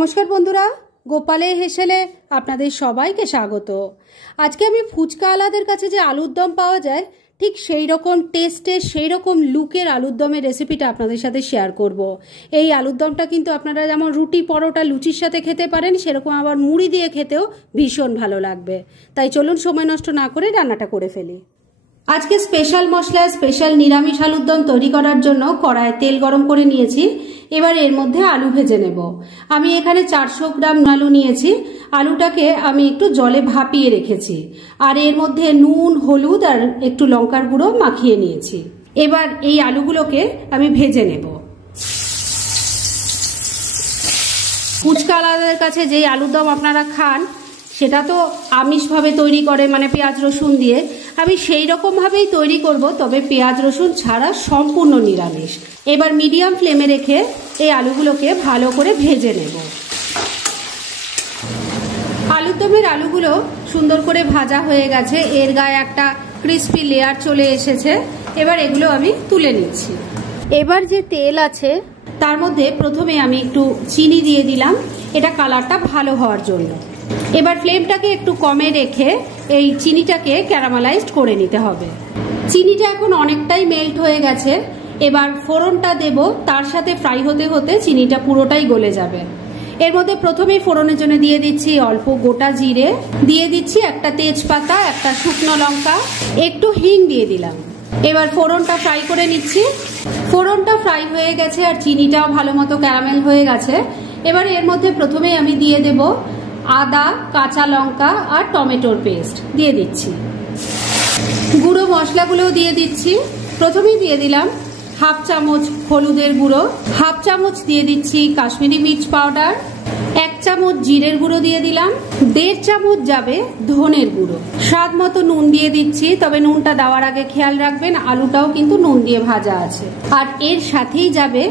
নমস্কার বন্ধুরা, গোপালে হেসেলে আপনাদের সবাইকে স্বাগত। আজকে আমি ফুচকা আলাদের কাছে যে আলুর দম পাওয়া যায় ঠিক সেই রকম টেস্টের সেই রকম লুকের আলুর দমের রেসিপিটা আপনাদের সাথে শেয়ার করব। এই আলুর দমটা কিন্তু আপনারা যেমন রুটি পরোটা লুচির সাথে খেতে পারেন, সেরকম আবার মুড়ি দিয়ে খেতেও ভীষণ ভালো লাগবে। তাই চলুন সময় নষ্ট না করে রান্নাটা করে ফেলি। আজকে স্পেশাল মশলা স্পেশাল নিরামিষ আলুর দম তৈরি করার জন্য কড়ায় তেল গরম করে নিয়েছি। এবার এর মধ্যে আলু ভেজে নেব। আমি এখানে 400 গ্রাম আলু নিয়েছি। আলুটাকে আমি একটু জলে ভাপিয়ে রেখেছি, আর এর মধ্যে নুন হলুদ আর একটু লঙ্কার গুঁড়ো মাখিয়ে নিয়েছি। এবার এই আলুগুলোকে আমি ভেজে নেব। ফুচকা আলাদের কাছে যেই আলুর দম আপনারা খান সেটা তো আমিষভাবে তৈরি করে, মানে পেঁয়াজ রসুন দিয়ে। আমি সেই রকমভাবেই তৈরি করব, তবে পেঁয়াজ রসুন ছাড়া সম্পূর্ণ নিরামিষ। এবার মিডিয়াম ফ্লেমে রেখে এই আলুগুলোকে ভালো করে ভেজে নেব। আলুর দমের আলুগুলো সুন্দর করে ভাজা হয়ে গেছে, এর গায়ে একটা ক্রিস্পি লেয়ার চলে এসেছে। এবার এগুলো আমি তুলে নিচ্ছি। এবার যে তেল আছে তার মধ্যে প্রথমে আমি একটু চিনি দিয়ে দিলাম, এটা কালারটা ভালো হওয়ার জন্য। এবার ফ্লেমটাকে একটু কমে রেখে এই চিনিটাকে ক্যারামেলাইজড করে নিতে হবে। চিনিটা এখন অনেকটাই মেল্ট হয়ে গেছে। এবার ফোড়নটা দেব, তার সাথে ফ্রাই হতে হতে চিনিটা পুরোটাই গলে যাবে। এর মধ্যে প্রথমেই ফোড়নের জন্য দিয়ে দিচ্ছি অল্প গোটা জিরে, দিয়ে দিচ্ছি একটা তেজপাতা, একটা শুকনো লঙ্কা, একটু হিং দিয়ে দিলাম। এবার ফোড়নটা ফ্রাই করে নিচ্ছি। ফোড়নটা ফ্রাই হয়ে গেছে আর চিনিটাও ভালো মতো ক্যারামেল হয়ে গেছে। এবার এর মধ্যে প্রথমেই আমি দিয়ে দেব আদা, কাঁচা লঙ্কা আর টমেটোর পেস্ট দিয়ে দিচ্ছি। গুঁড়ো মশলাগুলোও দিয়ে দিচ্ছি। প্রথমেই দিয়ে দিলাম হাফ চামচ হলুদের গুঁড়ো, হাফ চামচ দিয়ে দিচ্ছি কাশ্মীরি মির্চ পাউডার, 1 চামচ জিরের গুঁড়ো দিয়ে দিলাম, 1.5 চামচ যাবে ধনের গুঁড়ো, স্বাদ মতো নুন দিয়ে দিচ্ছি। তবে নুনটা দেওয়ার আগে খেয়াল রাখবেন আলুটাও কিন্তু নুন দিয়ে ভাজা আছে। আর এর সাথেই যাবে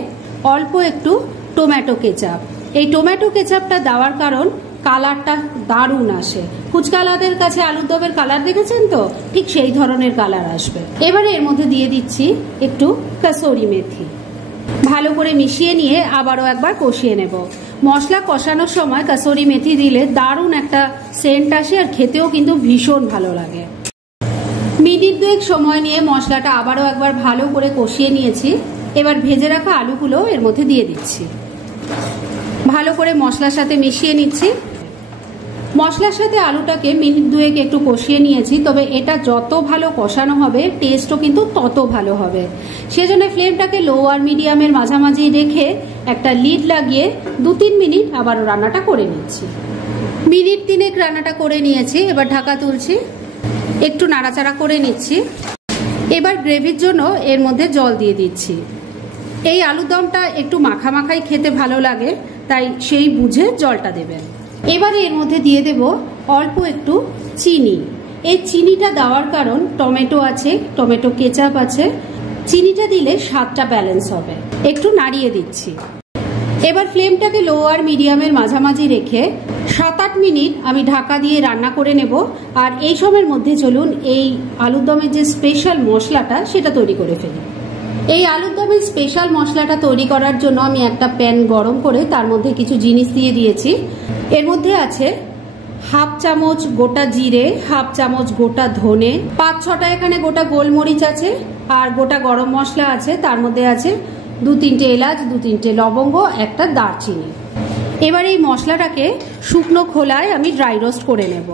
অল্প একটু টমেটো কেচাপ। এই টমেটো কেচাপটা দেওয়ার কারণ কালারটা দারুণ আসে। ফুচকা আলাদের কাছে আলুর দমের কালার দেখেছেন তো, ঠিক সেই ধরনের কালার আসবে। এবারে এর মধ্যে দিয়ে দিচ্ছি একটু কাসুরি মেথি। ভালো করে মিশিয়ে নিয়ে আবারও একবার কষিয়ে নেব। মশলা কষানোর সময় কাসুরি মেথি দিলে দারুণ একটা সেন্ট আসে, আর খেতেও কিন্তু ভীষণ ভালো লাগে। মিনিট 2 সময় নিয়ে মশলাটা আবারও একবার ভালো করে কষিয়ে নিয়েছি। এবার ভেজে রাখা আলুগুলো এর মধ্যে দিয়ে দিচ্ছি। ভালো করে মশলার সাথে মিশিয়ে নিচ্ছি। মশলার সাথে আলুটাকে মিনিট 2 একটু কষিয়ে নিয়েছি। তবে এটা যত ভালো কষানো হবে টেস্টও কিন্তু তত ভালো হবে। সেজন্য ফ্লেমটাকে লো আর মিডিয়ামের মাঝামাঝি রেখে একটা লিড লাগিয়ে 2-3 মিনিট আবার রান্নাটা করে নিচ্ছি। মিনিট 3 রান্নাটা করে নিয়েছি। এবার ঢাকা তুলছি, একটু নাড়াচাড়া করে নিচ্ছি। এবার গ্রেভির জন্য এর মধ্যে জল দিয়ে দিচ্ছি। এই আলুর দমটা একটু মাখা মাখাই খেতে ভালো লাগে, তাই সেই বুঝে জলটা দেবেন। এবারে এর মধ্যে দিয়ে দেব অল্প একটু চিনি। এই চিনিটা দেওয়ার কারণ টমেটো আছে, টমেটো কেচাপ আছে, চিনিটা দিলে স্বাদটা ব্যালেন্স হবে। একটু নাড়িয়ে দিচ্ছি। এবার ফ্লেমটাকে লো আর মিডিয়ামের মাঝামাঝি রেখে 7-8 মিনিট আমি ঢাকা দিয়ে রান্না করে নেব। আর এই সময়ের মধ্যে চলুন এই আলুর দমের যে স্পেশাল মশলাটা সেটা তৈরি করে ফেলি। এই আলুর দমের স্পেশাল মশলাটা তৈরি করার জন্য আমি একটা প্যান গরম করে তার মধ্যে কিছু জিনিস দিয়ে দিয়েছি। এর মধ্যে আছে হাফ চামচ গোটা জিরে, হাফ চামচ গোটা ধনে, 5-6টা এখানে গোটা গোলমরিচ আছে, আর গোটা গরম মশলা আছে। তার মধ্যে আছে 2-3টে এলাচ, 2-3টে লবঙ্গ, একটা দারচিনি। এবার এই মশলাটাকে শুকনো খোলায় আমি ড্রাই রোস্ট করে নেব।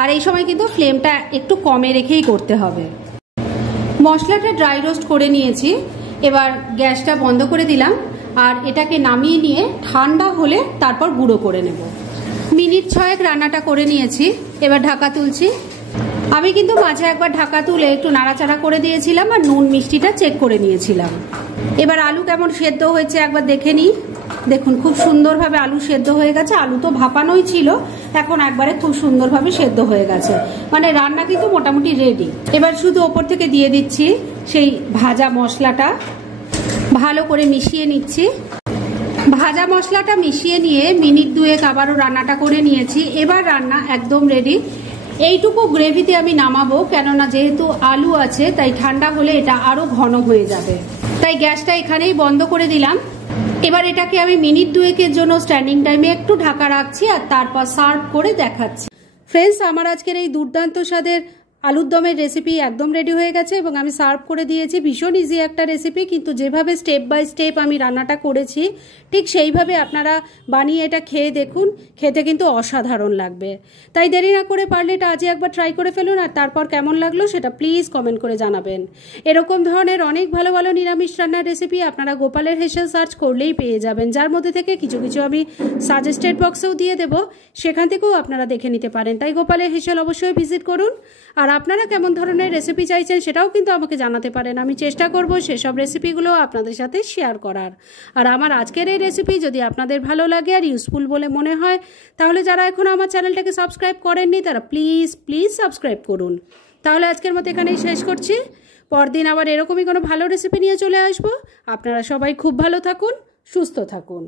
আর এই সময় কিন্তু ফ্লেমটা একটু কমে রেখেই করতে হবে। মশলাটা ড্রাই রোস্ট করে নিয়েছি। এবার গ্যাসটা বন্ধ করে দিলাম আর এটাকে নামিয়ে নিয়ে ঠান্ডা হলে তারপর গুঁড়ো করে নেব। মিনিট 6 রান্নাটা করে নিয়েছি। এবার ঢাকা তুলছি। আমি কিন্তু মাঝে একবার ঢাকা তুলে একটু নাড়াচাড়া করে দিয়েছিলাম আর নুন মিষ্টিটা চেক করে নিয়েছিলাম। এবার আলু কেমন সেদ্ধ হয়েছে একবার দেখে নিই। দেখুন খুব সুন্দরভাবে আলু সেদ্ধ হয়ে গেছে। আলু তো ভাপানোই ছিল, এখন একবারে খুব সুন্দরভাবে সেদ্ধ হয়ে গেছে, মানে রান্না কিন্তু মোটামুটি রেডি। এবার শুধু ওপর থেকে দিয়ে দিচ্ছি সেই ভাজা মশলাটা, ভালো করে মিশিয়ে নিচ্ছি। ভাজা মশলাটা মিশিয়ে নিয়ে মিনিট 2 আবারও রান্নাটা করে নিয়েছি। এবার রান্না একদম রেডি। এইটুকু গ্রেভিতে আমি নামাবো, কেননা যেহেতু আলু আছে তাই ঠান্ডা হলে এটা আরো ঘন হয়ে যাবে। তাই গ্যাসটা এখানেই বন্ধ করে দিলাম। এবার এটাকে আমি মিনিট 2 জন্য স্ট্যান্ডিং টাইমে একটু ঢাকা রাখছি আর তারপর সার্ভ করে দেখাচ্ছি। ফ্রেন্ডস, আমার আজকের এই দুর্দান্ত স্বাদের আলুর দমের রেসিপি একদম রেডি হয়ে গেছে এবং আমি সার্ভ করে দিয়েছি। ভীষণ ইজি একটা রেসিপি, কিন্তু যেভাবে স্টেপ বাই স্টেপ আমি রান্নাটা করেছি ঠিক সেইভাবে আপনারা বানিয়ে এটা খেয়ে দেখুন, খেতে কিন্তু অসাধারণ লাগবে। তাই দেরি না করে পারলে এটা আজই একবার ট্রাই করে ফেলুন, আর তারপর কেমন লাগলো সেটা প্লিজ কমেন্ট করে জানাবেন। এরকম ধরনের অনেক ভালো ভালো নিরামিষ রান্নার রেসিপি আপনারা গোপালের হেসেল সার্চ করলেই পেয়ে যাবেন, যার মধ্যে থেকে কিছু কিছু আমি সাজেস্টেড বক্সেও দিয়ে দেবো, সেখান থেকেও আপনারা দেখে নিতে পারেন। তাই গোপালের হেসেল অবশ্যই ভিজিট করুন। আর আপনারা কেমন ধরনের রেসিপি চাইছেন সেটাও কিন্তু আমাকে জানাতে পারেন, আমি চেষ্টা করব সেসব রেসিপিগুলো আপনাদের সাথে শেয়ার করার। আর আমার আজকের এই রেসিপি যদি আপনাদের ভালো লাগে আর ইউজফুল বলে মনে হয়, তাহলে যারা এখনও আমার চ্যানেলটাকে সাবস্ক্রাইব করেননি তারা প্লিজ সাবস্ক্রাইব করুন। তাহলে আজকের মতো এখানেই শেষ করছি, পরদিন আবার এরকমই কোনো ভালো রেসিপি নিয়ে চলে আসবো। আপনারা সবাই খুব ভালো থাকুন, সুস্থ থাকুন।